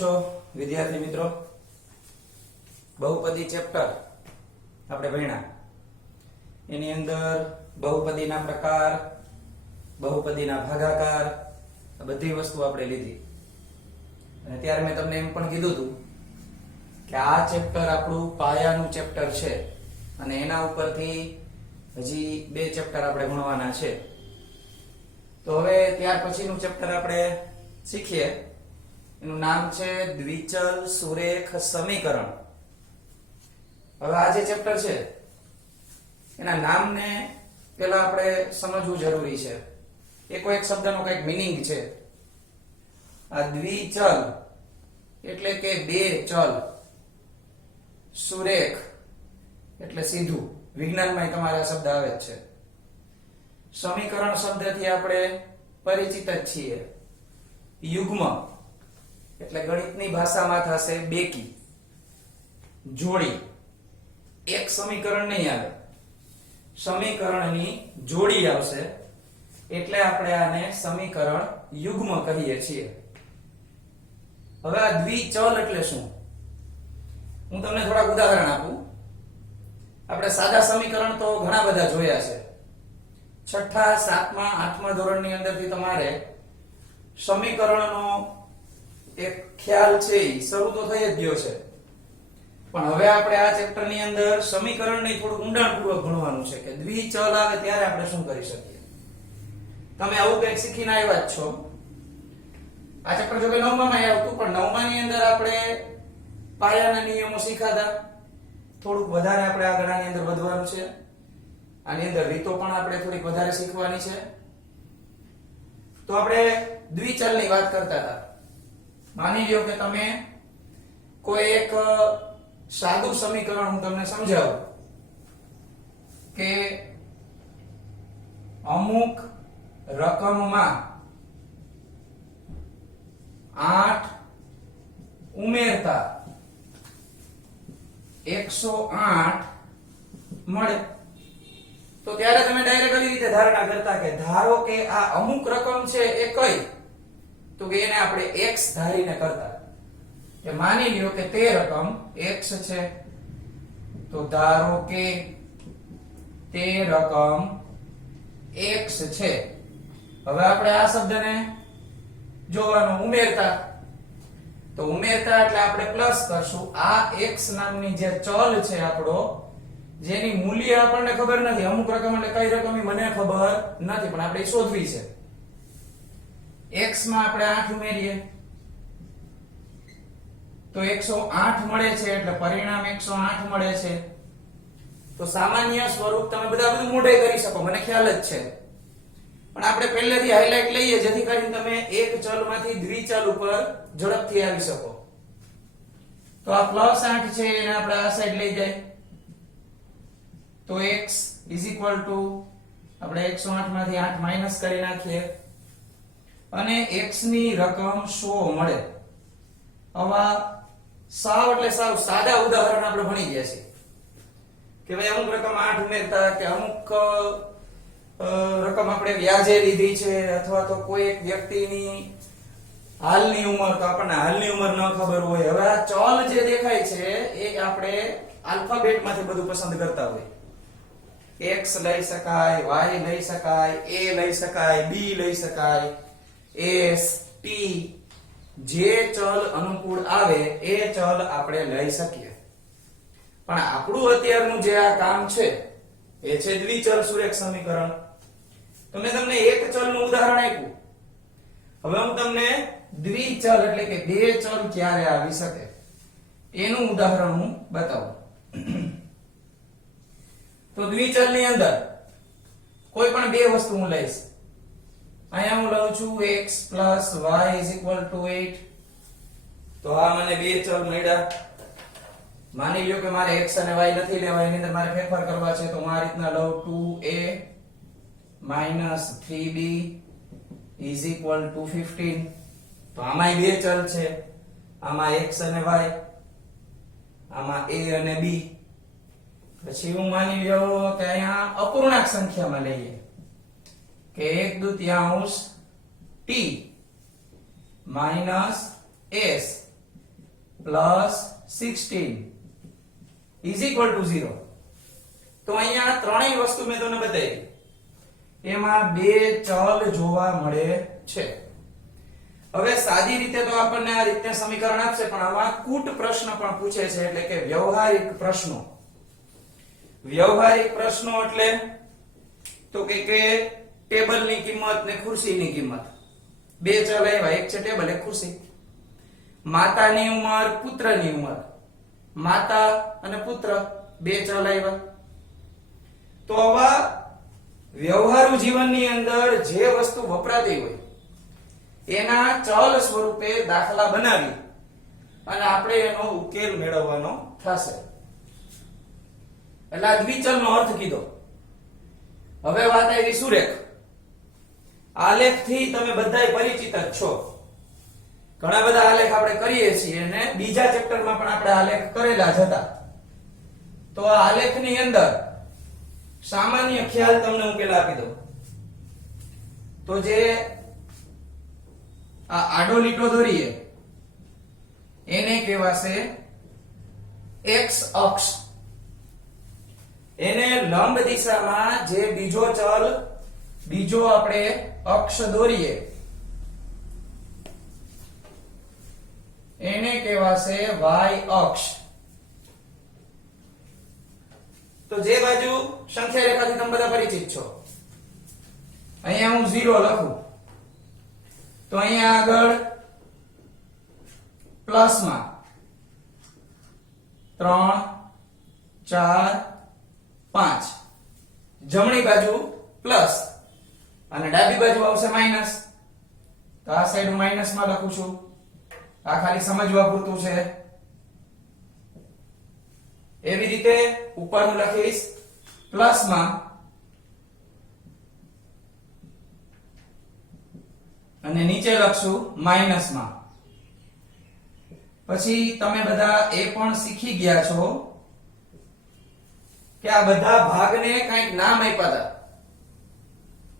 છો વિદ્યાર્થી મિત્રો? બહુપદી ચેપ્ટર આપણે ભણ્યા. એની અંદર બહુપદીના પ્રકાર, બહુપદીના ભાગાકાર, આ બધી વસ્તુ આપણે લીધી. અને ત્યારે મેં તમને એમ પણ કીધું હતું કે આ ચેપ્ટર આપણું પાયાનું ચેપ્ટર છે અને એના ઉપરથી હજી બે ચેપ્ટર આપણે ભણવાના છે. તો હવે ત્યાર પછીનું ચેપ્ટર આપણે શીખીએ. એનું નામ છે દ્વિચલ સુરેખ સમીકરણ. હવે આ જે ચેપ્ટર છે એના નામને પેલા આપણે સમજવું જરૂરી છે. એકો એક શબ્દનો કઈક મિનિંગ છે. આ દ્વિચલ એટલે કે બે ચલ, સુરેખ એટલે સીધું. વિજ્ઞાનમાં તમારે આ શબ્દ આવે જ છે. સમીકરણ શબ્દથી આપણે પરિચિત જ છીએ. યુગ્મ એટલે ગણિતની ભાષામાં થશે બેકી, જોડી. એક સમીકરણ નહીં આવે, સમીકરણની જોડી આવશે એટલે આપણે આને સમીકરણ યુગ્મ કહીએ છીએ. હવે આ દ્વિચલ એટલે શું? હું તમને થોડાક ઉદાહરણ આપું. આપણે સાદા સમીકરણ તો ઘણા બધા જોયા છે. છઠ્ઠા, સાતમા, આઠમા ધોરણની અંદરથી તમારે સમીકરણનો એક ખ્યાલ છે એ શરૂ તો થઈ જ ગયો છે. પણ હવે આપણે આ ચેપ્ટરની અંદર સમીકરણને થોડું ઊંડાણપૂર્વક ભણવાનું છે કે દ્વિચલ આવે ત્યારે આપણે શું કરી શકીએ. તમે આવું કંઈક શીખીને આવ્યા જ છો. આ ચેપ્ટર જો કે 9માં આવતું, પણ 9માની અંદર આપણે પાયાના નિયમો શીખાતા. થોડુંક વધારે આપણે આગળ આની અંદર વધવાનું છે. આની અંદર રીતો પણ આપણે થોડીક વધારે શીખવાની છે. તો આપણે દ્વિચલની વાત કરતા હતા. માની લ્યો કે તમે કોઈ એક સાદું સમીકરણ હું તમને સમજાવું કે અમુક રકમમાં 8 ઉમેરતા 108 મળે. તો ત્યારે તમે ડાયરેક્ટ આવી રીતે ધારણા કરતા કે ધારો કે આ અમુક રકમ છે એ કઈ, તો કે એને આપણે x ધારીને કરતા કે માની લ્યો કે તે રકમ x છે. તો ધારો કે તે રકમ x છે. હવે આપણે આ શબ્દને જોવાનું ઉમેરતા. તો ઉમેરતા એટલે આપણે પ્લસ કરશું. આ x નામની જે ચલ છે આપણો, જેની મૂલ્ય આપણને ખબર નથી. અમુક રકમ એટલે કઈ રકમ એ મને ખબર નથી, પણ આપણે શોધવી છે. x માં આપણે 8 ઉમેરીએ તો 108 મળે છે, એટલે પરિણામ 108 મળે છે. તો સામાન્ય સ્વરૂપ તમે બધા બધું મોઢે કરી શકો, મને ખ્યાલ જ છે. પણ આપણે પહેલેથી હાઇલાઇટ લઈએ જેથી કરીને તમે એક ચલમાંથી દ્વિચલ ઉપર ઝડપથી આવી શકો. તો આ +8 છે એને આપણે આ સાઈડ લઈ જાય તો x આપણે 108 માંથી 8 માઈનસ કરી નાખીએ અને x ની રકમ 100 મળે. આવા સાવ એટલે સાવ સાદા ઉદાહરણ આપણે ભણી ગયા છીએ કે ભાઈ અમુક રકમ 8 ઉમેરતા, કે અમુક રકમ આપણે વ્યાજે લીધી છે, અથવા તો કોઈ એક વ્યક્તિની હાલની ઉંમર, તો આપણને હાલની ઉંમર ન ખબર હોય. હવે આ ચલ જે દેખાય છે એ આપણે આલ્ફાબેટમાંથી બધું પસંદ કરતા હોય. x લઈ શકાય, y લઈ શકાય, a લઈ શકાય, b લઈ શકાય, s, t, જે ચલ અનુકૂળ આવે એ ચલ આપણે લઈ શકીએ. પણ આપણું અત્યારનું જે આ કામ છે એ છે દ્વિચલ સુરેખ સમીકરણ. તો મેં તમને એક ચલનું ઉદાહરણ આપ્યું. હવે હું તમને દ્વિચલ એટલે કે બે ચલ ક્યારે આવી શકે એનું ઉદાહરણ હું બતાવું. તો દ્વિચલની અંદર કોઈ પણ બે વસ્તુ હું લઈશ. અહીંયા હું લઉં છું x y 8. તો આ મને બે ચલ મળ્યા. માની લ્યો કે મારે x અને y નથી લેવા, એની અંદર મારે ફેરફાર કરવા છે. તો હું આ રીતના લઉં 2a 3b = 15. તો આમાં બે ચલ છે, આમાં x અને y, આમાં a અને b. પછી હું માની લ્યો કે અહીંયા અપૂર્ણાંક સંખ્યામાં લઈએ કે 1/2 t - s plus 16 is equal to 0. તો અહીંયા ત્રણેય વસ્તુ મેં તમને બતાવી, એમાં બે ચલ જોવા મળે છે. હવે સાદી રીતે તો આપણને આ રીતે સમીકરણ આપશે, પણ આમાં કૂટ પ્રશ્ન પણ પૂછે છે, એટલે કે વ્યવહારિક પ્રશ્નો. વ્યવહારિક પ્રશ્નો એટલે તો કે ટેબલની કિંમત ને ખુરશીની કિંમત, બે ચલ આવ્યા, એક છે ટેબલ એક ખુરશી. માતાની ઉંમર પુત્રની ઉંમર, માતા અને પુત્ર બે ચલ આવ્યા. તો આવા વ્યવહારુ જીવનની અંદર જે વસ્તુ વપરાતી હોય એના ચલ સ્વરૂપે દાખલા બનાવી અને આપણે એનો ઉકેલ મેળવવાનો થશે. એટલે આ દ્વિચલનો અર્થ કીધો. હવે વાત આવી સુરેખ. આલેખથી તમે બધાય પરિચિત જ છો. ઘણા બધા આલેખ આપણે કરીએ છીએ અને બીજા ચેપ્ટરમાં પણ આપણે આલેખ કરેલા જ હતા. તો આ આલેખની અંદર સામાન્ય ખ્યાલ તમને હું પેલા આપી દઉં. તો જે આ આડો લીટો દોરીએ એને કહેવાશે x અક્ષ. એને લંબ દિશામાં જે બીજો ચલ બીજો આપણે અક્ષ દોરીએ એને કહેવાશે y અક્ષ. તો જે બાજુ સંખ્યા રેખાથી તમે બધા પરિચિત છો, અહીંયા હું 0 લખું તો અહીંયા આગળ પ્લસમાં 3 4 5, જમણી બાજુ પ્લસ અને ડાબી બાજુ આવશે માઈનસ. તો આ સાઈડ હું માઈનસ માં લખું છું. આ ખાલી સમજવા પૂરતું છે. એવી રીતે ઉપર હું લખીશ પ્લસમાં અને નીચે લખશું માઈનસમાં. પછી તમે બધા એ પણ શીખી ગયા છો કે આ બધા ભાગને કંઈક નામ આપ્યા હતા.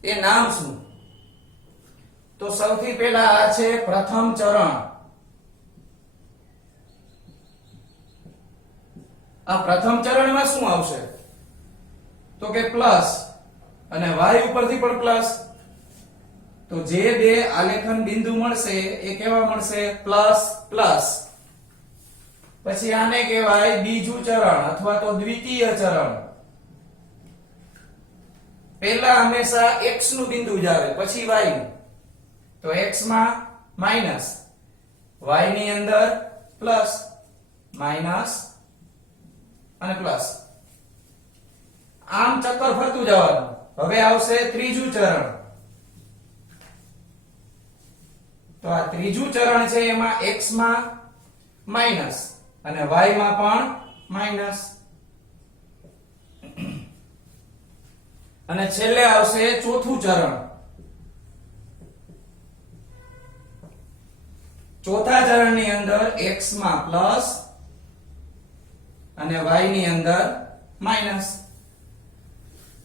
એ નામ શું? તો સૌથી પહેલા આ છે પ્રથમ ચરણ. આ પ્રથમ ચરણમાં શું આવશે? તો કે પ્લસ અને y ઉપરથી પણ પ્લસ. તો જે બે આલેખન બિંદુ મળશે એ કેવા મળશે? Plus plus. પછી આને કહેવાય બીજું ચરણ અથવા તો દ્વિતીય ચરણ. પહેલા હંમેશા x નું બિંદુ જ આવે, પછી y નું. તો x માં માઈનસ, y ની અંદર પ્લસ, માઈનસ અને પ્લસ. આમ ચક્કર ફરતું જવાનું. હવે આવશે ત્રીજું ચરણ. તો આ ત્રીજું ચરણ છે, એમાં x માં માઈનસ અને y માં પણ માઈનસ. અને છેલ્લે આવશે ચોથું ચરણ. ચોથા ચરણની અંદર x માં પ્લસ અને y ની અંદર માઈનસ.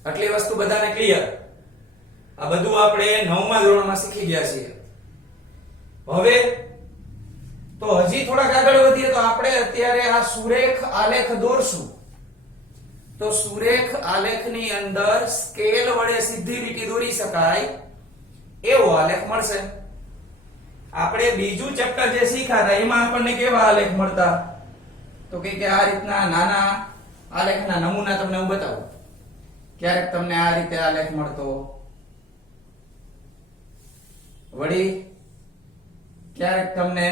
આટલી વસ્તુ બધાને ક્લિયર? આ બધું આપણે 9મા ધોરણમાં શીખી ગયા છીએ. હવે તો હજી થોડાક આગળ વધીએ તો આપણે અત્યારે આ સુરેખ આલેખ દોરશું. તો સુરેખ આલેખની અંદર સ્કેલ વડે સીધી લીટી દોરી શકાય એવો આલેખ મળશે. આપણે બીજું ચેપ્ટર જે શીખ્યા હતા એમાં આપણને કેવા આલેખ મળતા? તો કે આ રીતના નાના આલેખના નમૂના તમને હું બતાવું. ક્યારેક તમને આ રીતે આલેખ મળતો, વળી ક્યારેક તમને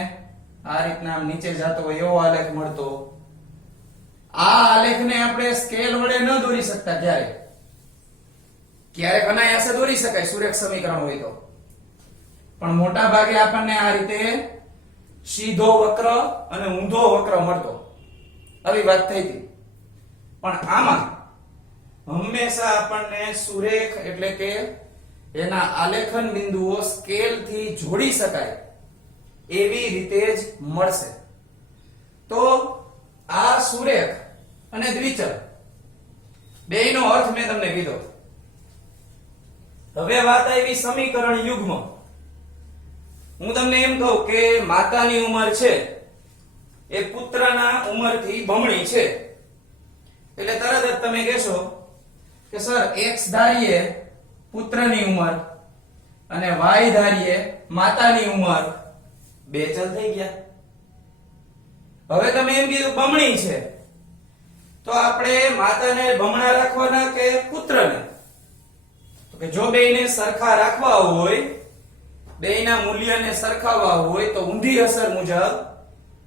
આ રીતના નીચે જતો હોય એવો આલેખ મળતો. આ આલેખને આપણે સ્કેલ વડે ન દોરી શકતા. ક્યારેક અનાયાસે દોરી શકાય સુરેખ સમીકરણ હોય તો, પણ મોટા ભાગે આપણને આ રીતે સીધો વક્ર અને ઊંધો વક્ર મળતો. આવી વાત થઈ હતી. પણ આમાં હંમેશા આપણને સુરેખ એટલે કે એના આલેખન બિંદુઓ સ્કેલ થી જોડી શકાય એવી રીતે જ મળશે. તો આ સુરેખ અને દ્વિચલ બેયનો અર્થ મેં તમને કીધો. હવે વાત આવી સમીકરણ યુગ્મ. હું તમને એમ કહું કે માતાની ઉંમર છે એ પુત્રના ઉંમરથી બમણી છે. એટલે તરત જ તમે કહેશો કે સર x ધારીએ પુત્રની ઉંમર અને y ધારીએ માતાની ઉંમર, બે ચલ થઈ ગયા. હવે તમે એમ કીધું બમણી છે, તો આપણે માતાને બમણા રાખવાના કે પુત્રને? તો કે જો બેયને સરખા રાખવા હોય, બેયના મૂલ્યને સરખાવવા હોય તો ઊંધી અસર મુજબ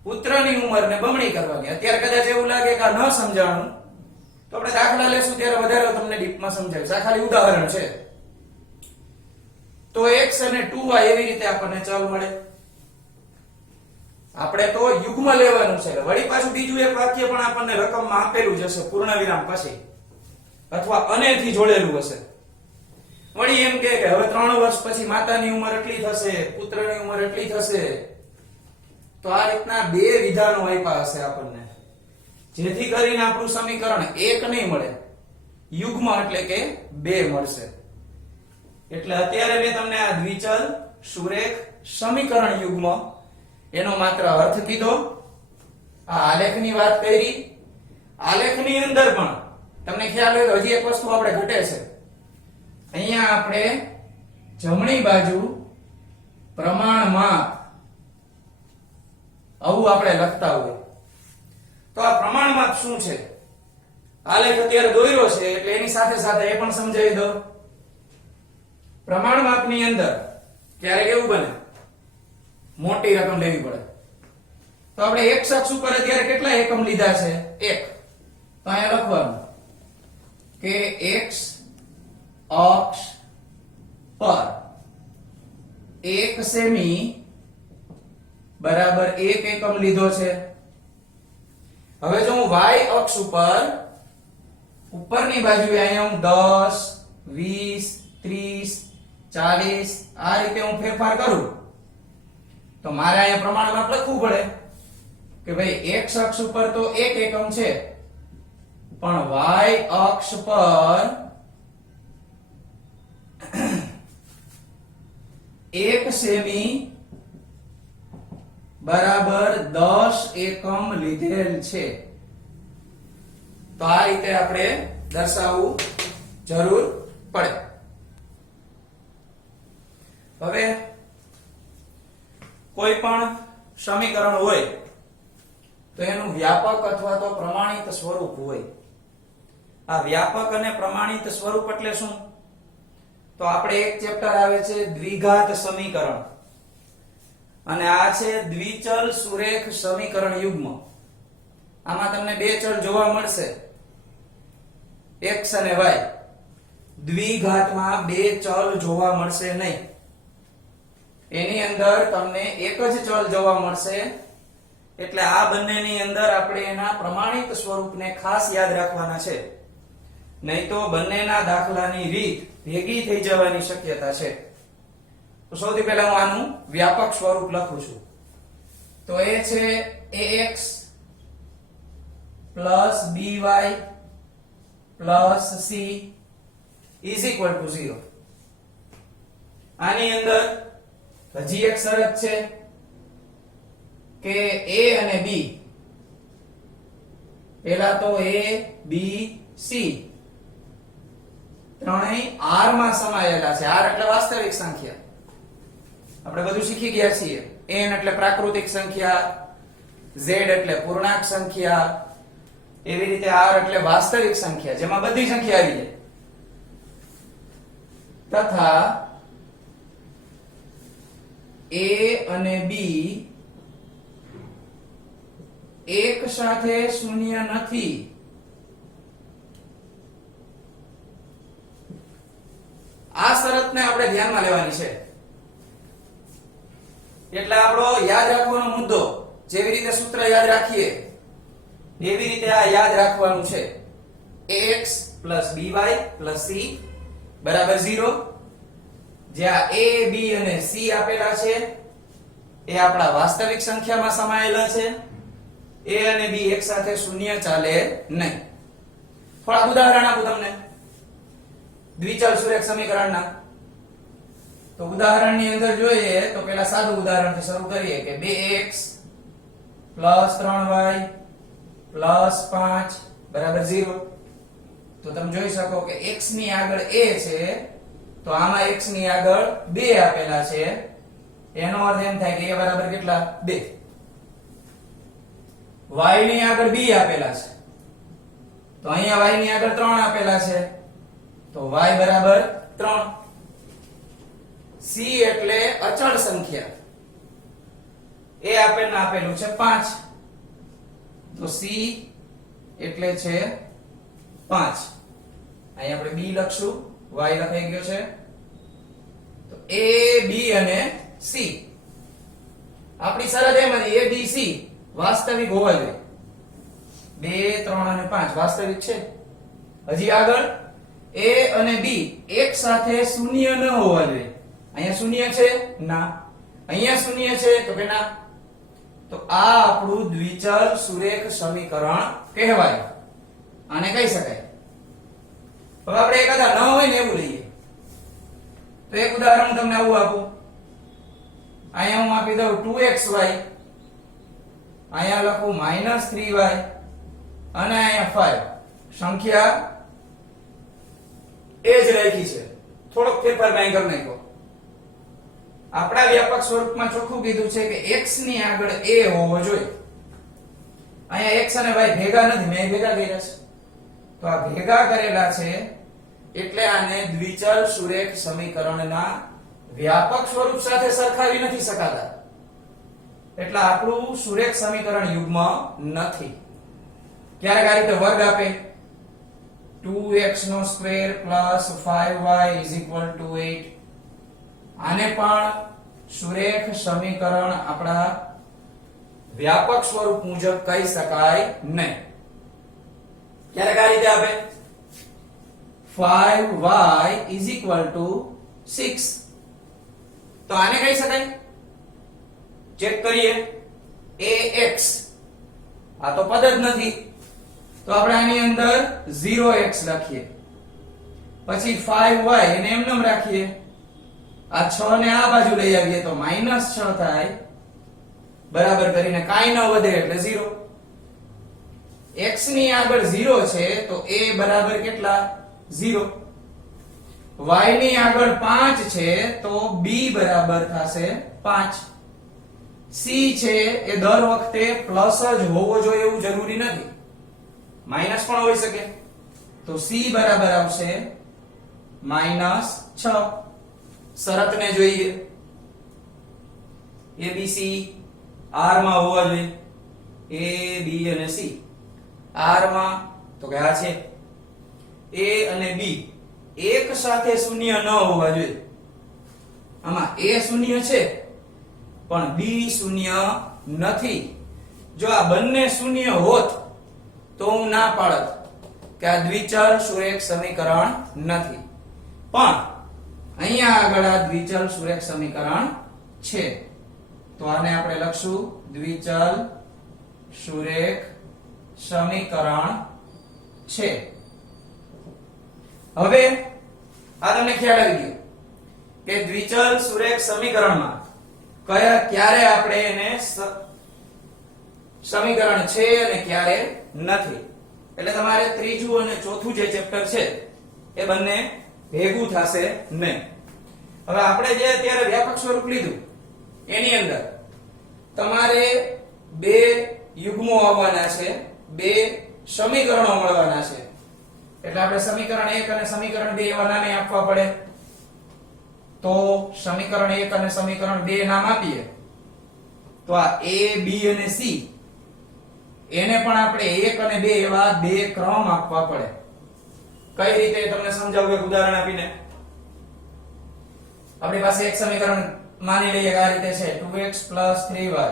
પુત્રની ઉંમરને બમણી કરવાની. અત્યારે કદાચ એવું લાગે કે આ ન સમજાણું, તો આપણે દાખલા લેશું ત્યારે વધારે તમને ડીપમાં સમજાવીશ. આ ખાલી ઉદાહરણ છે. તો x અને 2y એવી રીતે આપણને ચલ મળે. આપણે તો યુગ્મ લેવાનું છે. વળી પાછું બીજું એક વાક્ય પણ આપણને રકમમાં આપેલું જ હશે પૂર્ણ વિરામ પછી, અથવા અને થી જોડેલું હશે. વળી એમ કે હવે 3 વર્ષ પછી માતાની ઉંમર એટલી થશે, પુત્રની ઉંમર એટલી થશે. તો આ રીતના બે વિધાનો આપ્યા હશે આપણને, જેથી કરીને આપણું સમીકરણ એક નહીં મળે, યુગ્મ એટલે કે બે મળશે. એટલે અત્યારે મેં તમને આ દ્વિચલ સુરેખ સમીકરણ યુગ્મ એનો માત્ર અર્થ કીધો, આ આલેખની વાત કરી. આલેખની અંદર પણ તમને ખ્યાલ હોય તો હજી એક વસ્તુ આપણે ઘટે છે. અહીંયા આપણે જમણી બાજુ પ્રમાણ માપ આવું આપણે લખતા હોય. તો આ પ્રમાણ માપ શું છે? આલેખ અત્યારે દોર્યો છે એટલે એની સાથે સાથે એ પણ સમજાવી દો. પ્રમાણ માપની અંદર ક્યારેક એવું બને મોટી રકમ લેવી પડે, તો આપણે x અક્ષ ઉપર અત્યારે કેટલા એકમ લીધા છે? 1. તો અહીંયા લખવાનું કે x અક્ષ પર 1 સેમી બરાબર 1 એકમ લીધો છે. હવે જો હું y અક્ષ ઉપર ઉપરની બાજુએ અહીંયા હું 10, 20, 30, 40 આ રીતે હું ફેરફાર કરું, તો મારે અહીંયા પ્રમાણમાં લખવું પડે કે ભાઈ x અક્ષ ઉપર તો 1 એકમ છે, પણ y અક્ષ પર 1 સેમી બરાબર 10 એકમ લીધેલ છે. તો આ રીતે આપણે દર્શાવવું જરૂર પડે. હવે કોઈ પણ સમીકરણ હોય તો એનું વ્યાપક અથવા તો પ્રમાણિત સ્વરૂપ હોય. આ વ્યાપક અને પ્રમાણિત સ્વરૂપ એટલે શું? તો આપણે એક ચેપ્ટર આવે છે દ્વિઘાત સમીકરણ, અને આ છે દ્વિચલ સુરેખ સમીકરણ યુગ્મ. આમાં તમને બે ચલ જોવા મળશે, x અને y. દ્વિઘાતમાં બે ચલ જોવા મળશે નહીં. એની અંદર તમને એક જ ચલ જોવા મળશે. એટલે આ બંનેની અંદર આપણે એના પ્રમાણિત સ્વરૂપને ખાસ યાદ રાખવાના છે, નહીં તો બંનેના દાખલાની રીત ભેગી થઈ જવાની શક્યતા છે. તો સૌથી પહેલા હું આનું વ્યાપક સ્વરૂપ લખું છું. તો એ છે ax plus by plus c is equal to 0. આની અંદર હજી એક શરત છે કે a અને b, પહેલા તો a b c ત્રણેય r માં સમાયેલા છે. r એટલે વાસ્તવિક સંખ્યા, આપણે બધું શીખી ગયા છીએ. n એટલે પ્રાકૃતિક સંખ્યા, z એટલે પૂર્ણાંક સંખ્યા, એવી રીતે r એટલે વાસ્તવિક સંખ્યા જેમાં બધી સંખ્યા આવી જાય. તથા a અને b એક સાથે શૂન્ય નથી. આ શરતને આપણે ધ્યાનમાં લેવાની છે. એટલે આપણો યાદ રાખવાનો મુદ્દો, જેવી રીતે સૂત્ર યાદ રાખીએ એવી રીતે આ યાદ રાખવાનું છે. ax by c બરાબર 0. જ્યાં a b અને c આપેલા છે એ આપણા વાસ્તવિક સંખ્યામાં સમાયેલા છે. a અને b એક સાથે શૂન્ય ચાલે નહીં. થોડા ઉદાહરણ આપું તમને દ્વિચલ સુરેખ સમીકરણના. તો ઉદાહરણની અંદર જોઈએ તો પહેલા સાદું ઉદાહરણથી શરૂ કરીએ કે 2x પ્લસ 3y પ્લસ 5 બરાબર 0. તો તમે જોઈ શકો કે x ની આગળ a છે તો આમાં x ની આગળ 2 આપેલા છે, એનો અર્થ એમ થાય કે a બરાબર કેટલા 2. y ની આગળ b આપેલા છે તો અહીંયા y ની આગળ 3 આપેલા છે તો y બરાબર 3. c એટલે અચળ સંખ્યા, એ આપેલું છે 5 તો c એટલે છે 5. અહીં આપણે b લખશું, y લખાઈ ગયો છે તો a b અને c. આપણી શરત એમ હતી a b c વાસ્તવિક હોવા જોઈએ. 2 3 અને 5 વાસ્તવિક છે. હજી આગળ a અને b એક સાથે શૂન્ય ન હોવા જોઈએ. અહીંયા શૂન્ય છે ના, અહીંયા શૂન્ય છે તો કે ના. તો આ આપણું દ્વિચલ સુરેખ સમીકરણ કહેવાય, આને કહી શકાય. હવે આપણે એકાદા ન હોય ને એવું લઈએ તો એક ઉદાહરણ તમને આવું આપું. અહીંયા હું આપી દઉં 2xy, અહીંયા લખું -3y અને અહીંયા 5. સંખ્યા એ જ રાખી છે, થોડોક ફેરફાર કાંઈ કરી નાખ્યો. આપણા વ્યાપક સ્વરૂપમાં ચોખ્ખું કીધું છે કે x ની આગળ a હોવો જોઈએ. અહીંયા x અને y ભેગા નથી, મેં ભેગા કર્યા છે તો આ ભેગા કરેલા છે એટલે આને દ્વિચલ સુરેખ સમીકરણના વ્યાપક સ્વરૂપ સાથે સરખાવી નથી શકાતા, એટલે આપણું સુરેખ સમીકરણ યુગ્મ નથી. ક્યારેક આ રીતે વર્ગ આપે 2x² + 5y = 8, આને પણ સુરેખ સમીકરણ આપણા વ્યાપક સ્વરૂપ મુજબ કહી શકાય નહીં. ક્યારેક આ રીતે આપે 5y = 6, તો આને કહી શકાય. ચેક કરીએ ax, આ તો પદ જ નથી તો આપણે આની અંદર 0x લખીએ, પછી 5y એને એમનેમ રાખીએ, આ 6 ને આ બાજુ લઈ આવીએ તો -6 થાય, બરાબર કરીને કાઈ ન વધે એટલે 0. x ની આગળ 0 છે તો a બરાબર કેટલા 0. y ની આગળ 5 છે તો b બરાબર થશે 5. c છે એ દર વખતે પ્લસ જ હોવો જોઈએ એવું જરૂરી નથી, માઈનસ પણ હોઈ શકે. તો c બરાબર આવશે -6. શરતને જોઈએ, abc r માં હોવા જોઈએ. a b અને c r માં તો કે આ છે a અને b એક સાથે શૂન્ય ન હોવા જોઈએ. આમાં a શૂન્ય છે પણ b શૂન્ય નથી. જો આ બંને શૂન્ય હોત તો હું ના પાડત કે આ દ્વિચલ સુરેખ સમીકરણ નથી, પણ અહીંયા આગળ આ દ્વિચલ સુરેખ સમીકરણ છે તો આને આપણે લખશું દ્વિચલ સુરેખ સમીકરણ છે. હવે આ તમને ખ્યાલ આવી ગયો કે દ્વિચલ સુરેખ સમીકરણમાં ક્યારે આપણે એને સમીકરણ છે અને ક્યારે નથી. એટલે તમારે ત્રીજું અને ચોથું જે ચેપ્ટર છે એ બંને ભેગું થશે નહીં. હવે આપણે જે અત્યારે વ્યાપક સ્વરૂપ લીધું એની અંદર તમારે બે યુગ્મો આવવાના છે, બે સમીકરણો મળવાના છે. એટલે આપણે સમીકરણ 1 અને સમીકરણ 2 એવા નામે આપવા પડે. તો સમીકરણ 1 અને સમીકરણ 2 નામ આપીએ તો આ a b અને c એને પણ આપણે 1 અને 2 એવા બે ક્રમ આપવા પડે. કઈ રીતે તમને સમજાવું એક ઉદાહરણ આપીને. આપણી પાસે એક સમીકરણ માની લઈએ કે આ રીતે છે 2x + 3y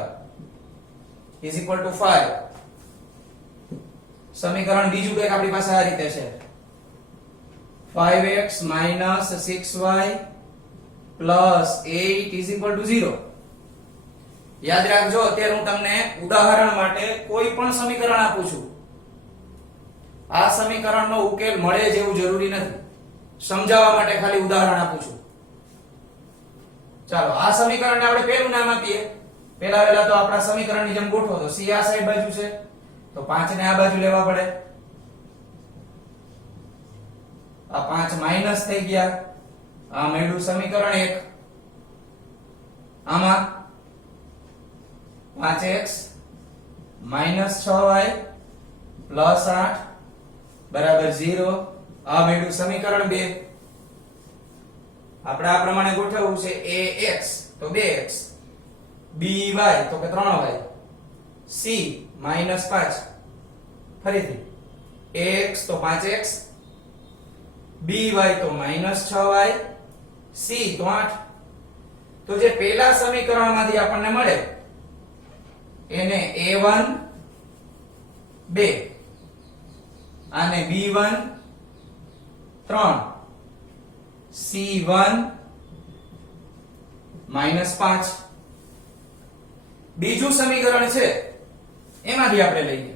= 5. સમીકરણ બીજું કંઈક આપણી પાસે આ રીતે છે 5x - 6y + 8 = 0. યાદ રાખજો, અત્યારે હું તમને ઉદાહરણ માટે કોઈ પણ સમીકરણ આપું છું. આ સમીકરણનો ઉકેલ મળે જેવું જરૂરી નથી, સમજાવવા માટે ખાલી ઉદાહરણ આપું છું. ચાલો આ સમીકરણને આપણે પહેલું નામ આપીએ પહેલા તો આપણા સમીકરણની જેમ ગોઠવો તો c આ સાઈડ બાજુ છે તો 5 ને આ બાજુ લેવા પડે. આ 5 માઈનસ થઈ ગયા. આ મળ્યું સમીકરણ 1. આમાં 5x માઈનસ 6y પ્લસ 8 બરાબર 0. આ મળ્યું સમીકરણ 2. આપણે આ પ્રમાણે ગોઠવવું છે ax તો 2x, by તો કે 3y, c માઈનસ 5 ફરીથી ax તો 5x, by તો માઈનસ 6y, c તો 8. તો જે પહેલા સમીકરણમાંથી આપણને મળે એને a1 2 આને b1 3 c1 માઈનસ 5. બીજું સમીકરણ છે એમાંથી આપણે લઈએ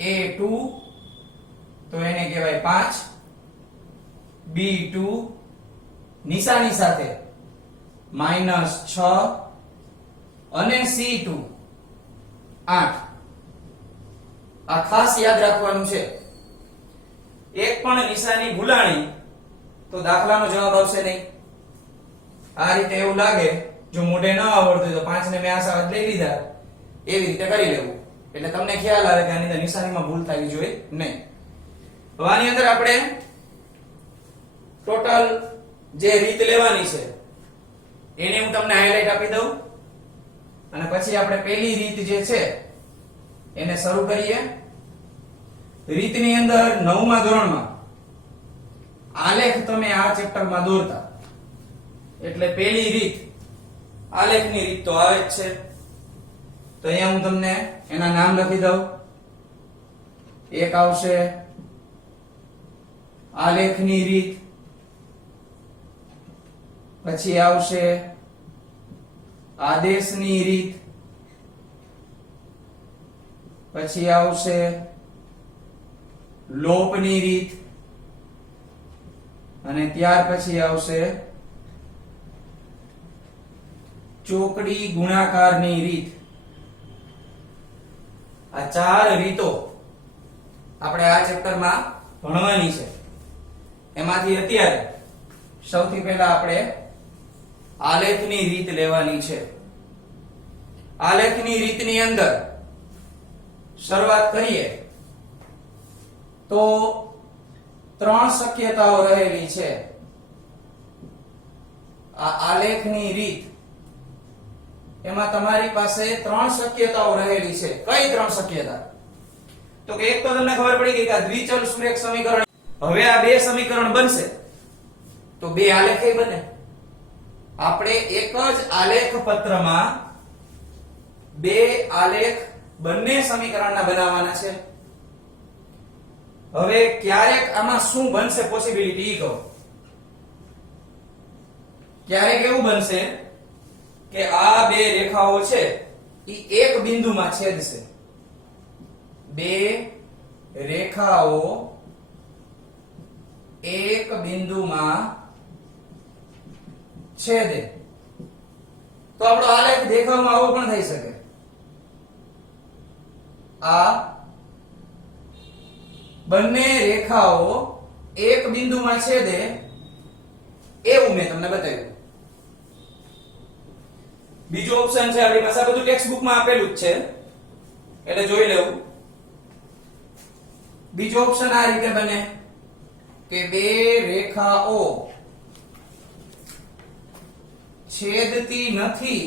a2 તો એને કહેવાય 5, b2 નિશાની સાથે માઈનસ 6 અને c2 8. આ ખાસ યાદ રાખવાનું છે. એક પણ નિશાની ભૂલાણી તો દાખલાનો જવાબ આવશે નહીં. આ રીતે એવું લાગે જો મોઢે ન આવડતું તો 5 ને મેં આ સાથ લઈ લીધા એવી રીતે કરી લેવું એટલે તમને ખ્યાલ આવે કે આની અંદર નિશાનીમાં ભૂલ થવી જોઈએ નહીં. હવે આની અંદર આપણે ટોટલ જે રીત લેવાની છે એને હું તમને હાઇલાઇટ આપી દઉં અને પછી આપણે પહેલી રીત જે છે એને શરૂ કરીએ. રીતની અંદર 9મા ધોરણમાં આલેખ તમે આ ચેપ્ટરમાં દોરતા એટલે પહેલી રીત આલેખની રીત તો આવે જ છે. તો અહીંયા હું તમને એના નામ લખી દઉં. એક આવશે આલેખની રીત, પછી આવશે આદેશની રીત, પછી આવશે લોપની રીત અને ત્યાર પછી આવશે ચોકડી ગુણાકારની રીત. આ 4 રીતો આપણે આ ચેપ્ટરમાં ભણવાની છે. એમાંથી અત્યારે સૌથી પહેલા આપણે આલેખની રીત લેવાની છે. આલેખની રીતની અંદર શરૂઆત કરીએ તો 3 શક્યતાઓ રહેલી છે. આ આલેખની રીત એમાં તમારી પાસે 3 શક્યતાઓ રહેલી છે. કઈ 3 શક્યતા? તો કે એક તો તમને ખબર પડી ગઈ કે આ દ્વિચલ સુરેખ સમીકરણ. હવે આ બે સમીકરણ બનશે તો બે આલેખય બને. આપણે એક જ આલેખ પત્રમાં બે આલેખ બંને સમીકરણના બનાવવાના છે. હવે ક્યારેક આમાં શું બનશે પોસિબિલિટી કહો. ક્યારેક એવું બનશે કે આ બે રેખાઓ છે ઈ એક બિંદુમાં છેદશે. બે રેખાઓ એક બિંદુમાં છેદે તો આપણો આલેખ દેખાવમાં આવો પણ થઈ શકે. આ બંને રેખાઓ એક બિંદુમાં છેદે એવું મેં તમને બતાવ્યું. બીજો ઓપ્શન છે આપણી પાસે, બધું ટેક્સ્ટ બુકમાં આપેલું જ છે એટલે જોઈ લેવું. બીજો ઓપ્શન આ રીતે બને કે બે રેખાઓ છેદતી નથી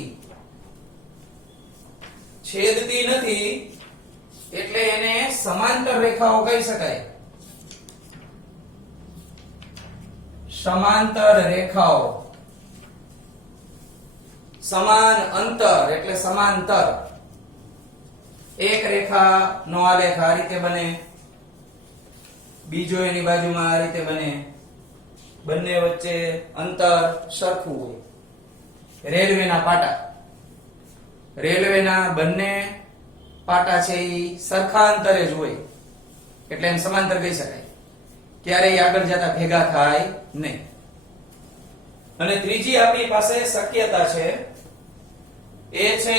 એટલે એને સમાંતર રેખાઓ કહી શકાય. સમાંતર રેખાઓ, સમાન અંતર એટલે સમાંતર. એક રેખાનો આલેખ આ રીતે બને, બીજો એની બાજુમાં આ રીતે બને, બંને વચ્ચે અંતર સરખું હોય. રેલવેના પાટા, રેલવેના બંને પાટા છે એ સરખા અંતરે જ હોય એટલે એને સમાંતર કહી શકાય. ક્યારેય આગળ જતા ભેગા થાય નહીં. અને ત્રીજી આપણી પાસે શક્યતા છે એ છે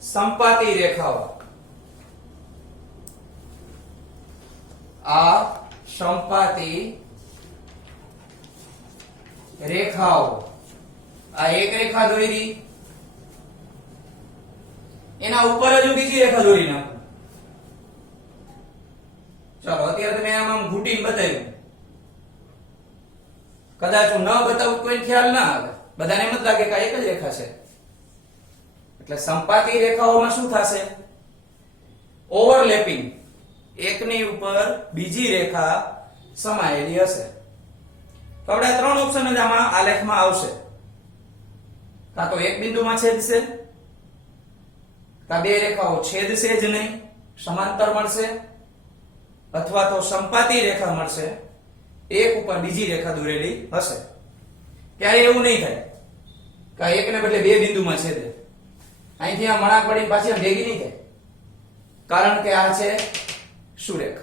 સંપાતી રેખાઓ. આ સંપાતી રેખાઓ. આ એક રેખા દોરી, એના ઉપર જ હું બીજી રેખા દોરી નાખું. ચાલો અત્યારે તમે આમ ઘૂંટીને બતાવ્યું. કદાચ હું ન બતાવું કોઈ ખ્યાલ ના આવે, બધાને એમ જ લાગે કે આ એક જ રેખા છે. એટલે સંપાતી રેખાઓમાં શું થશે? ઓવરલેપિંગ. એકની ઉપર બીજી રેખા સમાયેલી હશે. તો આપણે આ ત્રણ ઓપ્શન જ આમાં આલેખમાં આવશે. કાં તો એક બિંદુમાં છેદશે, કાં બે રેખાઓ છેદશે જ નહીં, સમાંતર મળશે, અથવા તો સંપાતી રેખા મળશે, એક ઉપર બીજી રેખા દોરેલી હશે. ત્યારે એવું નહીં થાય કે એકને બદલે બે બિંદુમાં છેદે. અહીંથી આ મણાક પડીને પાછી ભેગી નહીં થાય, કારણ કે આ છે સુરેખ.